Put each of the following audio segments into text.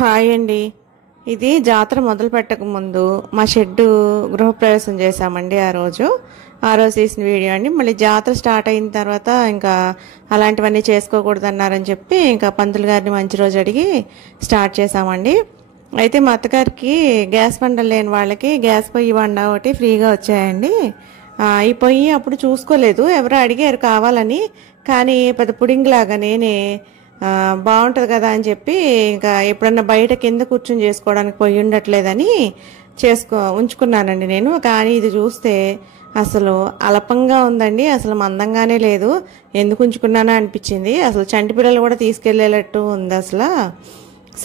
Hi అండి. ఇది జాతర మొదలు పెట్టక ముందు మా షెడ్డు గృహప్రవేశం చేశామండి. ఆ రోజు తీసిన వీడియో అండి. మళ్ళీ జాతర స్టార్ట్ అయిన తర్వాత ఇంకా అలాంటివన్నీ చేసుకోకూడదు అన్నారని చెప్పి ఇంకా పంతులు గారిని మంచి రోజు అడిగి స్టార్ట్ చేశామండి. అయితే మా అత్తగారికి గ్యాస్ బండలు లేని వాళ్ళకి గ్యాస్ పొయ్యి బండ ఒకటి ఫ్రీగా వచ్చాయండి. ఈ పొయ్యి అప్పుడు చూసుకోలేదు, ఎవరో అడిగారు కావాలని. కానీ పెద్ద పుడింగ్ లాగా నేనే బాగుంటుంది కదా అని చెప్పి ఇంకా ఎప్పుడన్నా బయట కింద కూర్చొని చేసుకోవడానికి పొయ్యి ఉండట్లేదని ఉంచుకున్నానండి నేను. కానీ ఇది చూస్తే అసలు అలపంగా ఉందండి, అసలు మందంగానే లేదు. ఎందుకు ఉంచుకున్నానా అనిపించింది. అసలు చంటి పిల్లలు కూడా తీసుకెళ్లేటట్టు ఉంది అసలు.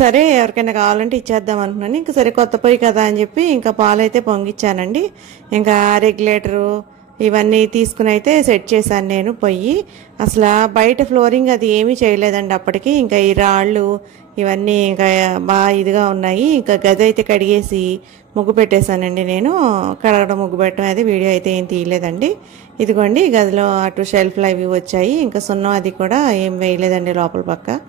సరే ఎవరికైనా కావాలంటే ఇచ్చేద్దాం అనుకున్నాను. ఇంకా సరే కొత్త పొయ్యి కదా అని చెప్పి ఇంకా పాలైతే పొంగిచ్చానండి. ఇంకా రెగ్యులేటరు ఇవన్నీ తీసుకుని అయితే సెట్ చేశాను నేను పొయ్యి. అసలు బయట ఫ్లోరింగ్ అది ఏమీ చేయలేదండి అప్పటికి. ఇంకా ఈ రాళ్ళు ఇవన్నీ ఇంకా బాగా ఇదిగా ఉన్నాయి. ఇంకా గది అయితే కడిగేసి ముగ్గు పెట్టేశానండి నేను. కడగడం ముగ్గు పెట్టడం అది వీడియో అయితే ఏం తీయలేదండి. ఇదిగోండి గదిలో అటు షెల్ఫ్లు అవి వచ్చాయి. ఇంకా సున్నం అది కూడా ఏం వేయలేదండి లోపల పక్క.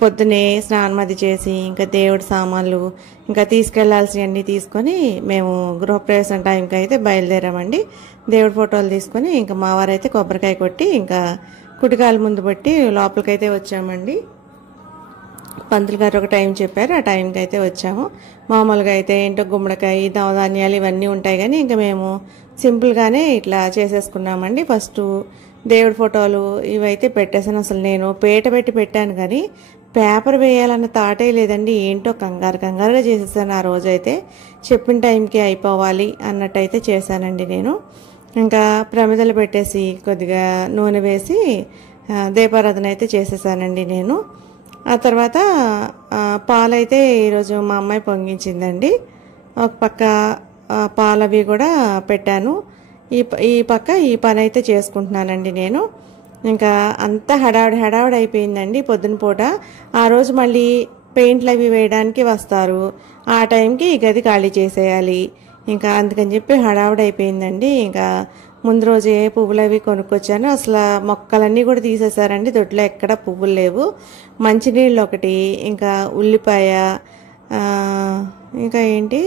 పొద్దునే స్నానం అది చేసి ఇంకా దేవుడి సామాన్లు ఇంకా తీసుకెళ్లాల్సినవన్నీ తీసుకొని మేము గృహప్రవేశం టైంకి అయితే బయలుదేరామండి. దేవుడి ఫోటోలు తీసుకొని ఇంకా మా వారైతే కొబ్బరికాయ కొట్టి ఇంకా కుటికాలు ముందు పెట్టి లోపలికైతే వచ్చామండి. పంతులు గారు ఒక టైం చెప్పారు, ఆ టైంకి అయితే వచ్చాము. మామూలుగా అయితే ఏంటో గుమ్మడికాయ నవధాన్యాలు ఇవన్నీ ఉంటాయి, కానీ ఇంకా మేము సింపుల్గానే ఇట్లా చేసేసుకున్నామండి. ఫస్ట్ దేవుడి ఫోటోలు ఇవైతే పెట్టేసాను. అసలు నేను పీట పెట్టి పెట్టాను కానీ పేపర్ వేయాలన్న తాటే లేదండి. ఏంటో కంగారుగా చేసేసాను. ఆ రోజైతే చెప్పిన టైంకి అయిపోవాలి అన్నట్టయితే చేశానండి నేను. ఇంకా ప్రమిదలు పెట్టేసి కొద్దిగా నూనె వేసి దీపారాధన అయితే చేసేసానండి నేను. ఆ తర్వాత పాలైతే ఈరోజు మా అమ్మాయి పొంగించిందండి. ఒక పక్క పాలవి కూడా పెట్టాను. ఈ పక్క ఈ పని అయితే చేసుకుంటున్నానండి నేను. ఇంకా అంతా హడావుడి అయిపోయిందండి పొద్దున పూట. ఆ రోజు మళ్ళీ పెయింట్లు అవి వేయడానికి వస్తారు, ఆ టైంకి ఈ గది ఖాళీ చేసేయాలి. ఇంకా అందుకని చెప్పి హడావుడి అయిపోయిందండి. ఇంకా ముందు రోజే పువ్వులు అవి కొనుక్కొచ్చాను. అసలు మొక్కలన్నీ కూడా తీసేశారండి, దొడ్లో ఎక్కడ పువ్వులు లేవు. మంచినీళ్ళు ఒకటి, ఇంకా ఉల్లిపాయ, ఇంకా ఏంటి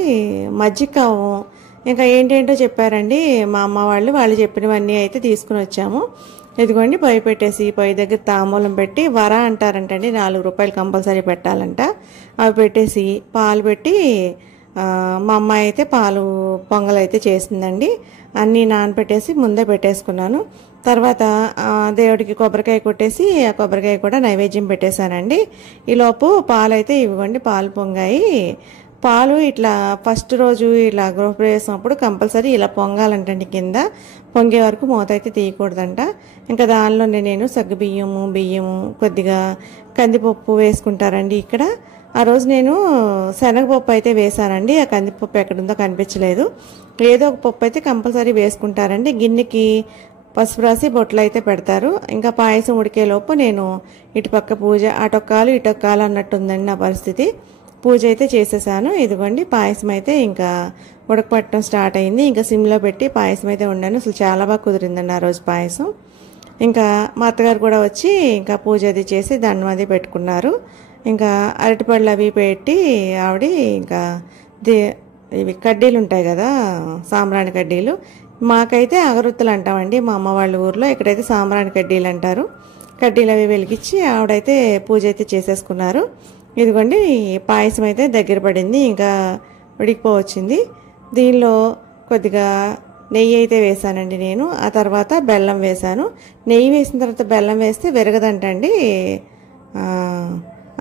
మజ్జికావం, ఇంకా ఏంటేంటో చెప్పారండి మా అమ్మ వాళ్ళు చెప్పినవన్నీ అయితే తీసుకుని వచ్చాము. ఇదిగోండి పొయ్యి పెట్టేసి పొయ్యి దగ్గర తాంబూలం పెట్టి వర అంటారంటండి, 4 రూపాయలు కంపల్సరీ పెట్టాలంట. అవి పెట్టేసి పాలు పెట్టి మా అమ్మాయి అయితే పాలు పొంగల్ అయితే చేసిందండి. అన్నీ నానబెట్టేసి ముందే పెట్టేసుకున్నాను. తర్వాత దేవుడికి కొబ్బరికాయ కొట్టేసి ఆ కొబ్బరికాయ కూడా నైవేద్యం పెట్టేశానండి. ఈలోపు పాలు అయితే ఇవ్వండి పాలు పొంగాయి. పాలు ఇట్లా ఫస్ట్ రోజు ఇలా గృహప్రవేశం అప్పుడు కంపల్సరీ ఇలా పొంగాలంటండి. కింద పొంగే వరకు మూత అయితే తీయకూడదంట. ఇంకా దానిలోనే నేను బియ్యము కొద్దిగా కందిపప్పు వేసుకుంటారండి ఇక్కడ. ఆ రోజు నేను శనగపప్పు అయితే వేశానండి. ఆ కందిపప్పు ఎక్కడుందో కనిపించలేదు. ఏదో ఒక పప్పు అయితే కంపల్సరీ వేసుకుంటారండి. గిన్నెకి పసుపు రాసి బొట్లు అయితే పెడతారు. ఇంకా పాయసం ఉడికేలోపు నేను ఇటుపక్క పూజ, అటొక్కాలు ఇటొక్కాలు అన్నట్టుందండి నా పరిస్థితి. పూజ అయితే చేసేసాను. ఇదిగోండి పాయసం అయితే ఇంకా ఉడకపట్టడం స్టార్ట్ అయింది. ఇంకా సిమ్లో పెట్టి పాయసం అయితే వండాను. అసలు చాలా బాగా కుదిరిందండి ఆ రోజు పాయసం. ఇంకా మా అత్తగారు కూడా వచ్చి ఇంకా పూజ అది చేసి దండం అది పెట్టుకున్నారు. ఇంకా అరటిపళ్ళు అవి పెట్టి ఆవిడ ఇంకా ఇవి కడ్డీలు ఉంటాయి కదా, సాంబ్రాణి కడ్డీలు, మాకైతే అగరొత్తులు అంటామండి మా అమ్మ వాళ్ళ ఊర్లో. ఇక్కడైతే సాంబ్రాణి కడ్డీలు అంటారు. కడ్డీలు అవి వెలిగించి ఆవిడైతే పూజ అయితే చేసేసుకున్నారు. ఇదిగోండి పాయసం అయితే దగ్గర పడింది, ఇంకా ఉడికిపోవచ్చింది. దీనిలో కొద్దిగా నెయ్యి అయితే వేసానండి నేను. ఆ తర్వాత బెల్లం వేసాను. నెయ్యి వేసిన తర్వాత బెల్లం వేస్తే విరగదంటండి,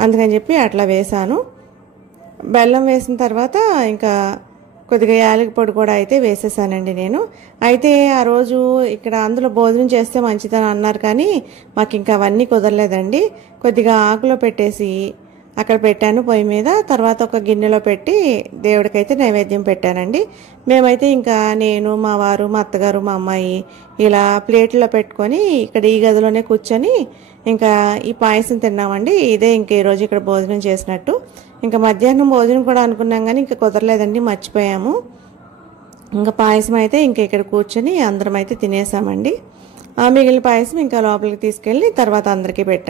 అందుకని చెప్పి అట్లా వేసాను. బెల్లం వేసిన తర్వాత ఇంకా కొద్దిగా యాలకి పొడి కూడా అయితే వేసేసానండి నేను. అయితే ఆ రోజు ఇక్కడ అందులో భోజనం చేస్తే మంచిదని అన్నారు, కానీ మాకు ఇంకా అవన్నీ కుదరలేదండి. కొద్దిగా ఆకులో పెట్టేసి అక్కడ పెట్టాను పొయ్యి మీద. తర్వాత ఒక గిన్నెలో పెట్టి దేవుడికైతే నైవేద్యం పెట్టానండి. మేమైతే ఇంకా నేను, మా వారు, మా అత్తగారు, మా అమ్మాయి ఇలా ప్లేట్లో పెట్టుకొని ఇక్కడ ఈ గదిలోనే కూర్చొని ఇంకా ఈ పాయసం తిన్నామండి. ఇదే ఇంక ఈరోజు ఇక్కడ భోజనం చేసినట్టు. ఇంకా మధ్యాహ్నం భోజనం కూడా అనుకున్నాం కానీ ఇంకా కుదరలేదండి, మర్చిపోయాము. ఇంకా పాయసం అయితే ఇంకా ఇక్కడ కూర్చొని అందరం అయితే తినేసామండి. ఆ మిగిలిన పాయసం ఇంకా లోపలికి తీసుకెళ్ళి తర్వాత అందరికీ పెట్టాను.